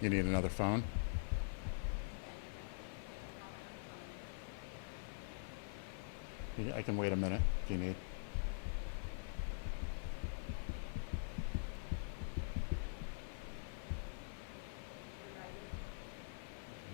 You need another phone? I can wait a minute if you need.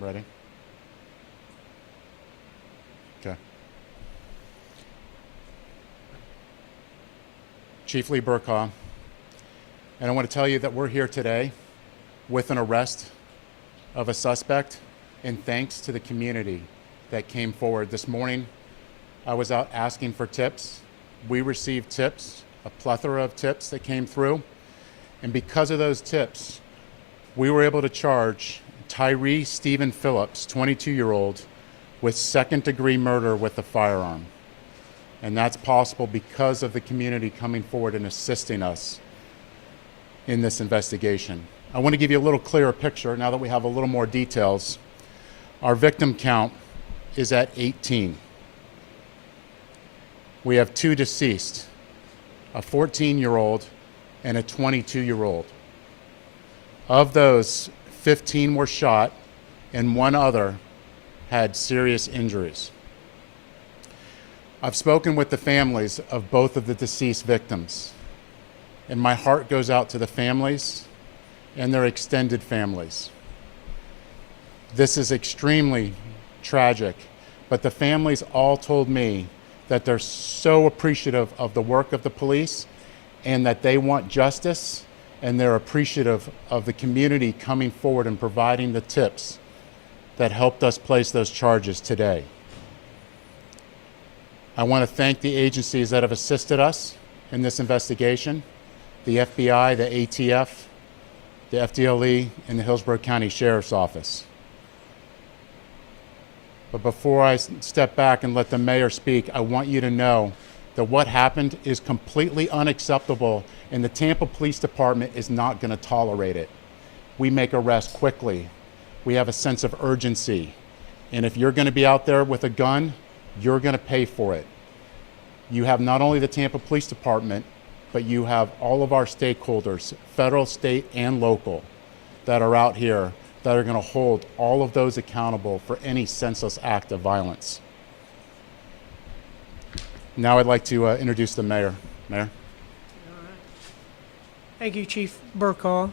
Ready? Okay. Chief Ybor City, and I want to tell you that we're here today with an arrest of a suspect, and thanks to the community that came forward. This morning, I was out asking for tips. We received tips, a plethora of tips that came through, and because of those tips, we were able to charge Tyrell Philips, 22-year-old, with second-degree murder with a firearm. And that's possible because of the community coming forward and assisting us in this investigation. I want to give you a little clearer picture now that we have a little more details. Our victim count is at 18. We have 2 deceased, a 14-year-old and a 22-year-old. Of those, 15 were shot and 1 other had serious injuries. I've spoken with the families of both of the deceased victims, and my heart goes out to the families and their extended families. This is extremely tragic, but the families all told me that they're so appreciative of the work of the police and that they want justice, and they're appreciative of the community coming forward and providing the tips that helped us place those charges today. I want to thank the agencies that have assisted us in this investigation, the FBI, the ATF, the FDLE, and the Hillsborough County Sheriff's Office. But before I step back and let the mayor speak, I want you to know that what happened is completely unacceptable, and the Tampa Police Department is not going to tolerate it. We make arrests quickly. We have a sense of urgency. And if you're going to be out there with a gun, you're going to pay for it. You have not only the Tampa Police Department, but you have all of our stakeholders, federal, state, and local, that are out here that are going to hold all of those accountable for any senseless act of violence. Now I'd like to introduce the mayor. Mayor? All right. Thank you, Chief Burkaw.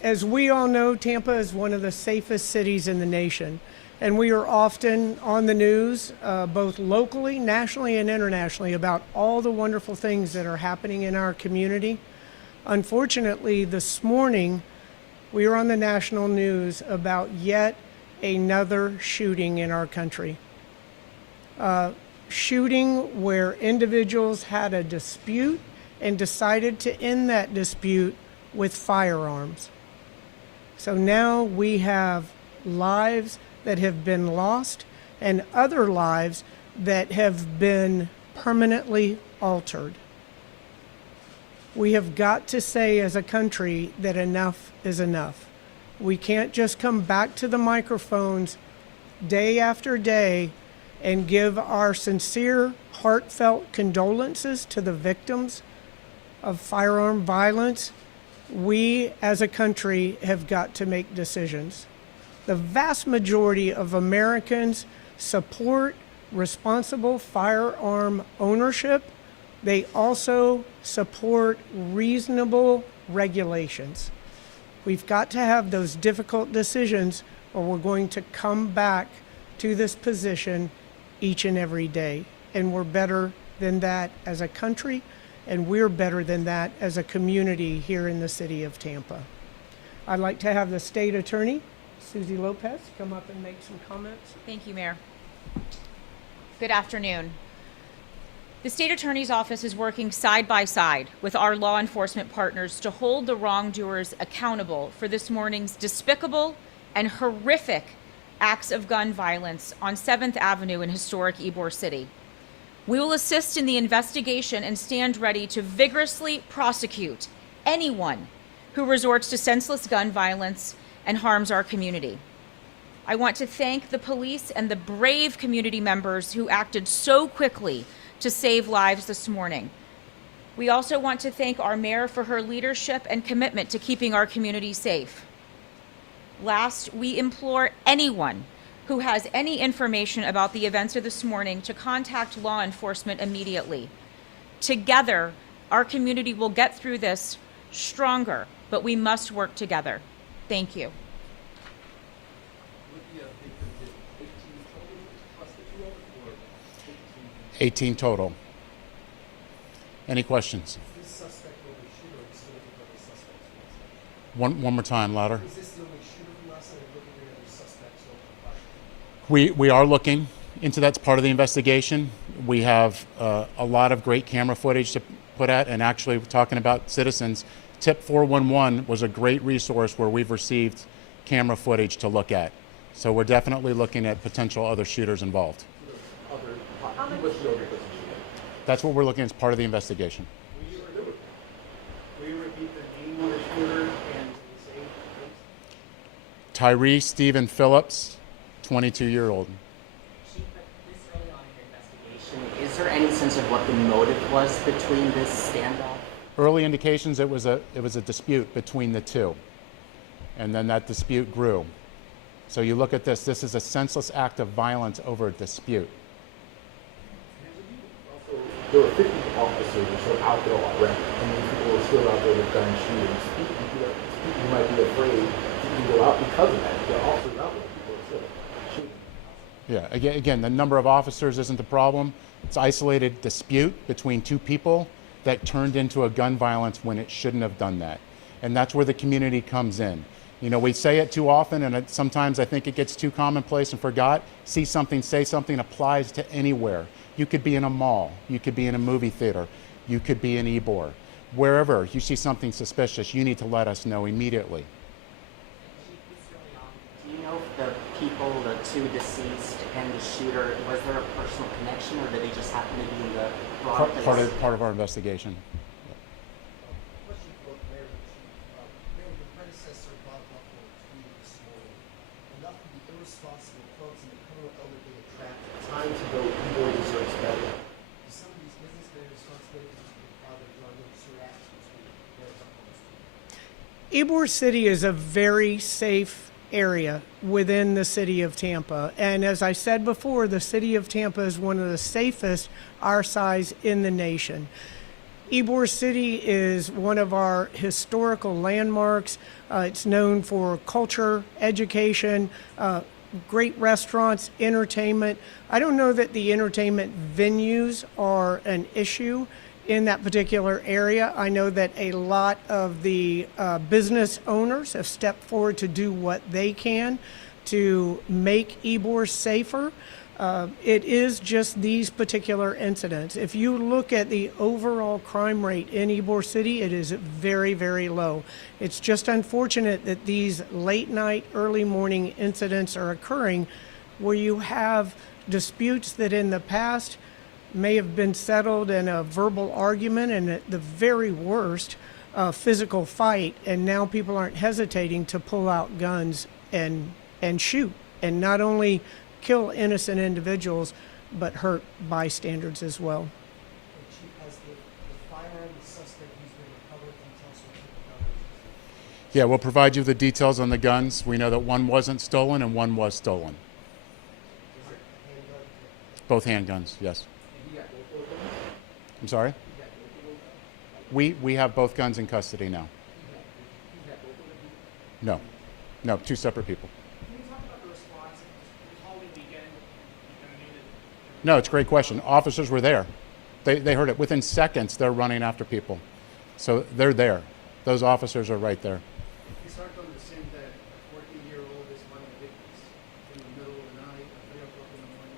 As we all know, Tampa is one of the safest cities in the nation, and we are often on the news, both locally, nationally, and internationally, about all the wonderful things that are happening in our community. Unfortunately, this morning, we were on the national news about yet another shooting in our country. Shooting where individuals had a dispute and decided to end that dispute with firearms. So now we have lives that have been lost and other lives that have been permanently altered. We have got to say as a country that enough is enough. We can't just come back to the microphones day after day and give our sincere, heartfelt condolences to the victims of firearm violence. We as a country have got to make decisions. The vast majority of Americans support responsible firearm ownership. They also support reasonable regulations. We've got to have those difficult decisions, or we're going to come back to this position each and every day. And we're better than that as a country, and we're better than that as a community here in the city of Tampa. I'd like to have the state attorney, Susie Lopez, come up and make some comments. Thank you, Mayor. Good afternoon. The State Attorney's Office is working side by side with our law enforcement partners to hold the wrongdoers accountable for this morning's despicable and horrific acts of gun violence on 7th Avenue in historic Ybor City. We will assist in the investigation and stand ready to vigorously prosecute anyone who resorts to senseless gun violence and harms our community. I want to thank the police and the brave community members who acted so quickly to save lives this morning. We also want to thank our mayor for her leadership and commitment to keeping our community safe. Last, we implore anyone who has any information about the events of this morning to contact law enforcement immediately. Together, our community will get through this stronger, but we must work together. Thank you. 18 total. Any questions? Is this suspect the only shooter, or is there other suspects? One more time, louder. Is this the only shooter from last night, or looking at other suspects over the fire? We are looking into that's part of the investigation. We have a lot of great camera footage to put at, and actually talking about citizens, Tip 411 was a great resource where we've received camera footage to look at. So we're definitely looking at potential other shooters involved. That's what we're looking at as part of the investigation. Will you repeat the name of the shooter and his age, please? Tyrell Philips, 22-year-old. Chief, but this early on in your investigation, is there any sense of what the motive was between this standoff? Early indications it was a dispute between the two, and then that dispute grew. So you look at this. This is a senseless act of violence over a dispute. Also, there were 50 officers or so out there already, and these people were still out there with guns shooting. You might be afraid you can go out because of that. There are officers out there, people are still shooting. Yeah, again, the number of officers isn't the problem. It's isolated dispute between two people that turned into a gun violence when it shouldn't have done that. And that's where the community comes in. You know, we say it too often, and sometimes I think it gets too commonplace and forgot. See something, say something applies to anywhere. You could be in a mall, you could be in a movie theater, you could be in Ybor. Wherever you see something suspicious, you need to let us know immediately. Chief, this early on, do you know if the people, the two deceased and the shooter, was there a personal connection, or did they just happen to be in the broad place? Part of our investigation. Question for Mayor and Chief. Mayor, your predecessor, Bob Buckler, tweeted this morning, enough of the irresponsible thugs in the criminal element being attracted. Time to go, Ybor deserves better. Do some of these businessmen responsibility for being part of the drug industry actions we're opposed to? Ybor City is a very safe area within the city of Tampa. And as I said before, the city of Tampa is one of the safest our size in the nation. Ybor City is one of our historical landmarks. It's known for culture, education, great restaurants, entertainment. I don't know that the entertainment venues are an issue in that particular area. I know that a lot of the business owners have stepped forward to do what they can to make Ybor safer. It is just these particular incidents. If you look at the overall crime rate in Ybor City, it is very, very low. It's just unfortunate that these late night, early morning incidents are occurring where you have disputes that in the past may have been settled in a verbal argument and at the very worst, a physical fight, and now people aren't hesitating to pull out guns and shoot, and not only kill innocent individuals, but hurt bystanders as well. And Chief, has the firearm, the suspect who's been recovered from Tulsa, what type of gun is Yeah, we'll provide you the details on the guns. We know that one wasn't stolen and one was stolen. it? Is it a handgun? Both handguns, yes. I'm sorry? We have both guns in custody now. No. No, two separate people. Can you talk about the response this Halloween weekend? You kind of knew that No, it's a great question. Officers were there. They heard it. Within seconds, they're running after people. So they're there. Those officers are right there. It's hard to understand that a 14-year-old is one of the victims in the middle of the night, at 3 o'clock in the morning.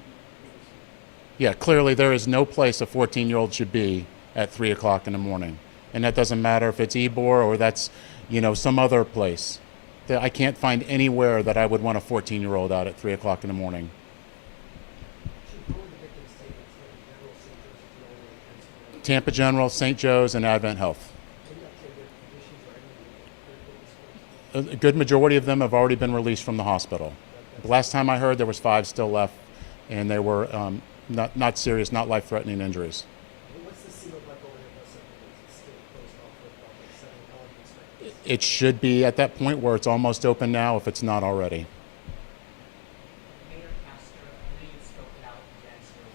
Yeah, clearly there is no place a 14-year-old should be at 3 o'clock in the morning. And that doesn't matter if it's Ybor or that's, some other place. I can't find anywhere that I would want a 14-year-old out at 3 o'clock in the morning. Chief, who were the victims taken to? General St. Joseph's, Norway, Pennsylvania? Tampa General, St. Joe's, and Advent Health. Can you update their conditions or any critical disorders? A good majority of them have already been released from the hospital. The last time I heard, there was 5 still left, and they were not serious, not life-threatening injuries. What's the scene look like over there, Los Angeles? It's still closed off, it should be at that point where it's almost open now if it's not already. Mayor Castro, I know you've spoken out against your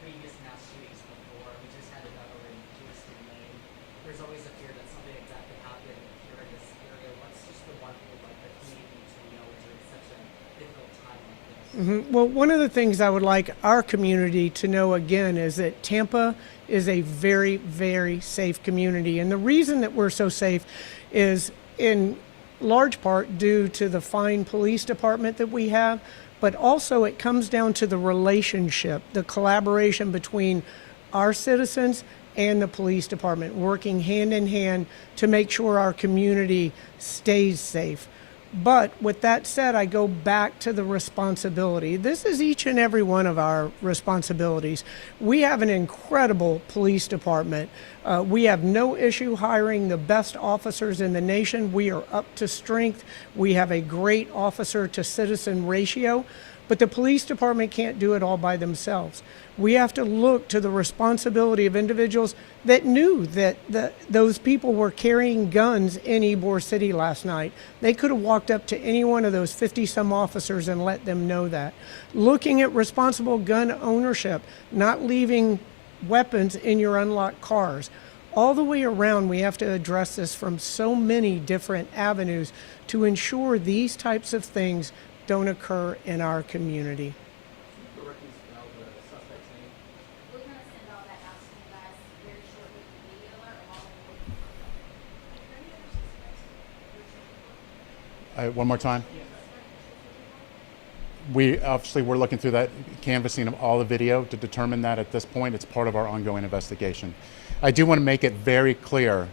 previous mass shootings before. We just had another in Houston, Maine. There's always a fear that something like that could happen here in this area. What's just the one thing you'd like the community to know during such a difficult time like this? Well, one of the things I would like our community to know again is that Tampa is a very, very safe community. And the reason that we're so safe is in large part due to the fine police department that we have, but also it comes down to the relationship, the collaboration between our citizens and the police department, working hand in hand to make sure our community stays safe. But with that said, I go back to the responsibility. This is each and every one of our responsibilities. We have an incredible police department. We have no issue hiring the best officers in the nation. We are up to strength. We have a great officer to citizen ratio, but the police department can't do it all by themselves. We have to look to the responsibility of individuals that knew that those people were carrying guns in Ybor City last night. They could have walked up to any one of those 50-some officers and let them know that. Looking at responsible gun ownership, not leaving weapons in your unlocked cars. All the way around, we have to address this from so many different avenues to ensure these types of things don't occur in our community. We're gonna send all that out to you guys very shortly, the media alert along with. Are there any other suspects? One more time. We're looking through that canvassing of all the video to determine that at this point. It's part of our ongoing investigation. I do want to make it very clear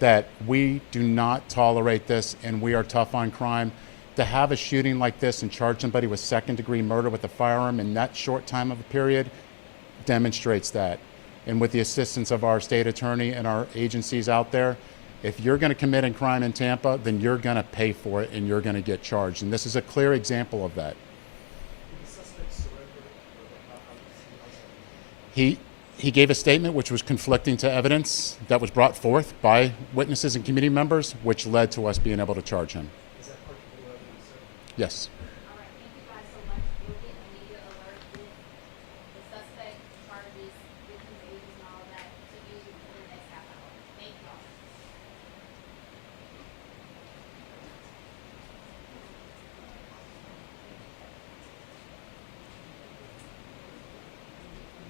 that we do not tolerate this and we are tough on crime. To have a shooting like this and charge somebody with second-degree murder with a firearm in that short time of a period demonstrates that. And with the assistance of our state attorney and our agencies out there, if you're going to commit a crime in Tampa, then you're going to pay for it and you're going to get charged. And this is a clear example of that. Did the suspect surrender? Or how did he He gave a statement which was conflicting to evidence that was brought forth by witnesses and committee members, which led to us being able to charge him. Is that part of the evidence, sir? Yes.